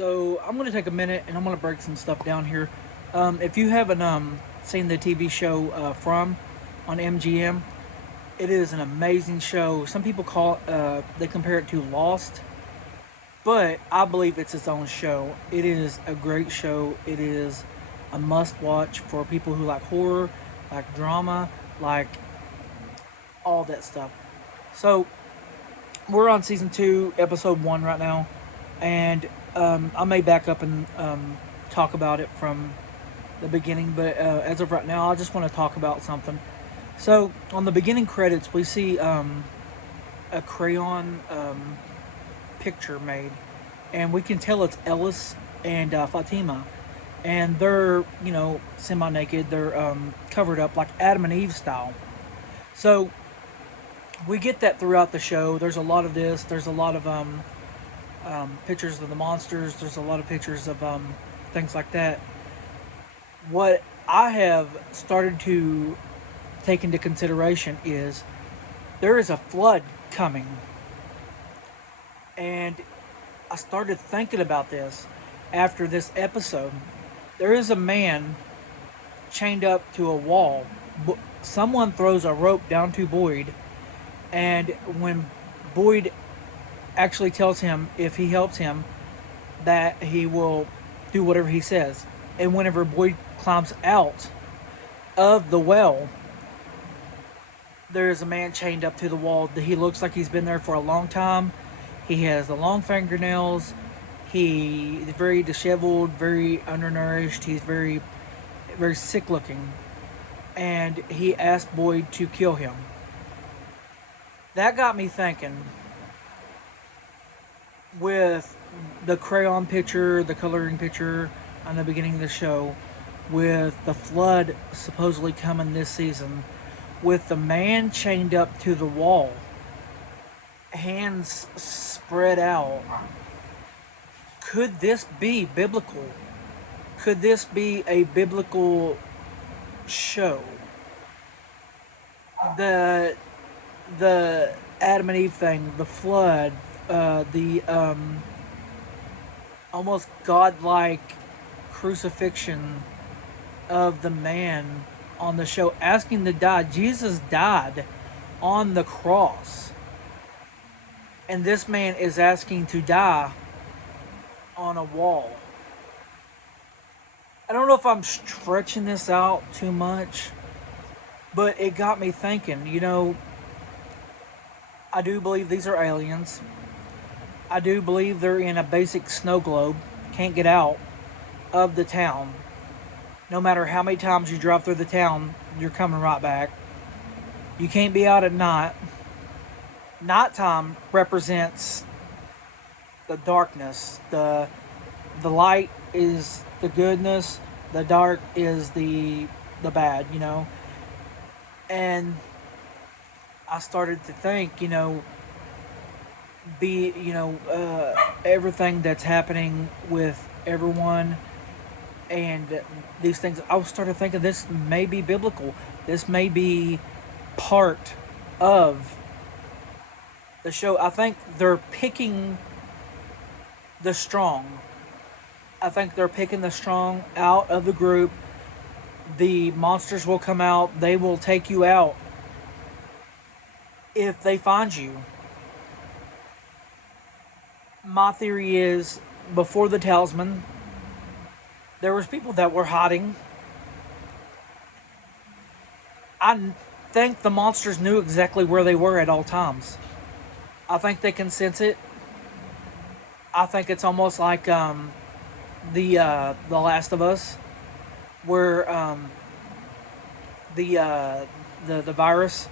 So I'm going to take a minute and I'm going to break some stuff down here. If you haven't seen the TV show From on MGM, it is an amazing show. Some people they compare it to Lost, but I believe it's its own show. It is a great show. It is a must watch for people who like horror, like drama, like all that stuff. So we're on season 2, episode 1 right now, and I may back up and talk about it from the beginning, but as of right now, I just want to talk about something. So on the beginning credits, we see a crayon picture made, and we can tell it's Ellis and Fatima, and they're semi naked. They're covered up like Adam and Eve style. So we get that throughout the show. There's a lot of this. There's a lot of pictures of the monsters. There's a lot of pictures of things like that. What I have started to take into consideration is there is a flood coming. And I started thinking about this after this episode. There is a man chained up to a wall. Someone throws a rope down to Boyd, and when Boyd actually tells him if he helps him that he will do whatever he says. And whenever Boyd climbs out of the well, there is a man chained up to the wall. He looks like he's been there for a long time. He has the long fingernails. He is very disheveled, very undernourished. He's very, very sick looking. And he asked Boyd to kill him. That got me thinking, with the crayon picture, the coloring picture on the beginning of the show, with the flood supposedly coming this season, with the man chained up to the wall, hands spread out. Could this be biblical? Could this be a biblical show? The Adam and Eve thing, the flood, the almost godlike crucifixion of the man on the show, asking to die. Jesus died on the cross, and this man is asking to die on a wall. I don't know if I'm stretching this out too much, but it got me thinking. I do believe these are aliens. I do believe they're in a basic snow globe, can't get out of the town. No matter how many times you drive through the town, you're coming right back. You can't be out at night. Nighttime represents the darkness. The light is the goodness. The dark is the bad, And I started to think, everything that's happening with everyone and these things. I started thinking this may be biblical. This may be part of the show. I think they're picking the strong. I think they're picking the strong out of the group. The monsters will come out. They will take you out if they find you. My theory is, before the talisman, there was people that were hiding. I think the monsters knew exactly where they were at all times. I think they can sense it. I think it's almost like the Last of Us, where the virus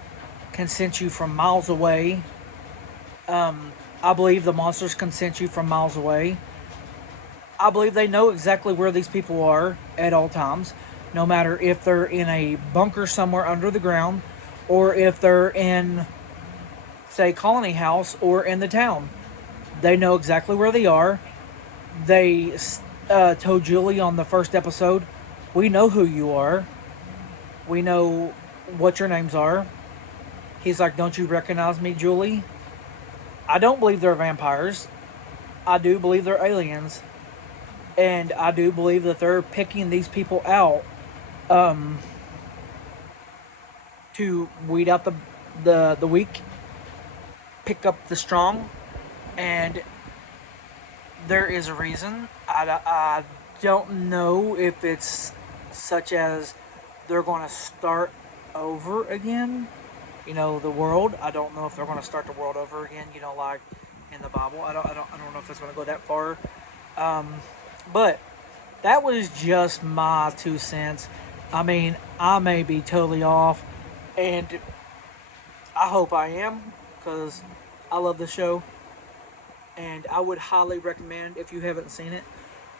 can sense you from miles away. I believe the monsters can sense you from miles away. I believe they know exactly where these people are at all times, no matter if they're in a bunker somewhere under the ground, or if they're in, say, Colony House, or in the town. They know exactly where they are. They told Julie on the first episode, "We know who you are. We know what your names are." He's like, "Don't you recognize me, Julie?" I don't believe they're vampires. I do believe they're aliens. and I do believe that they're picking these people out um, to weed out the weak, pick up the strong, and there is a reason. I don't know if it's such as they're going to start over again. The world. I don't know if they're going to start the world over again. Like in the Bible. I don't know if it's going to go that far. Um, but that was just my 2 cents. I mean, I may be totally off, and I hope I am because I love the show, and I would highly recommend if you haven't seen it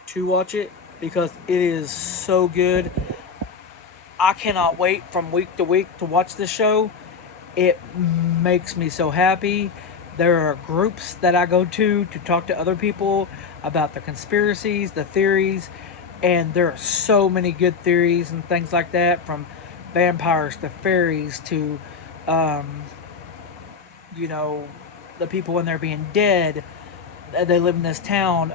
to watch it because it is so good. I cannot wait from week to week to watch the show. It makes me so happy. There are groups that I go to talk to other people about the conspiracies, the theories, and there are so many good theories and things like that, from vampires to fairies to, um, you know, the people when they're being dead. They live in this town.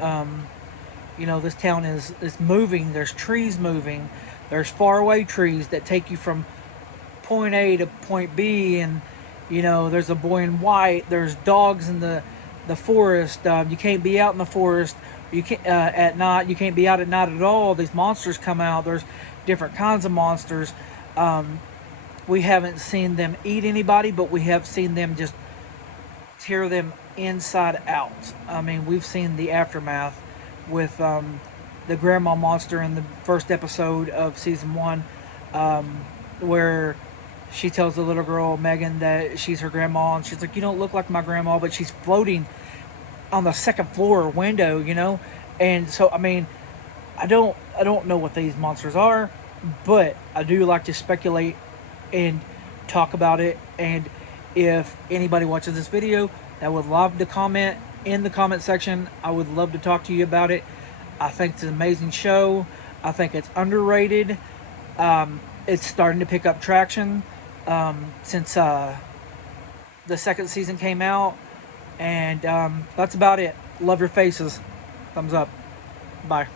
This town is moving. There's trees moving. There's faraway trees that take you from point A to point B, and there's a boy in white. There's dogs in the forest. You can't be out in the forest. You can't at night. You can't be out at night at all. These monsters come out. There's different kinds of monsters. We haven't seen them eat anybody, but we have seen them just tear them inside out. I mean, we've seen the aftermath with the grandma monster in the first episode of season 1, where she tells the little girl Megan that she's her grandma, and she's like, "You don't look like my grandma," but she's floating on the second floor window. And so I mean, I don't know what these monsters are, but I do like to speculate and talk about it. And if anybody watches this video that would love to comment in the comment section, I would love to talk to you about it. I think it's an amazing show. I think it's underrated. It's starting to pick up traction since the second season came out. And that's about it. Love your faces. Thumbs up. Bye.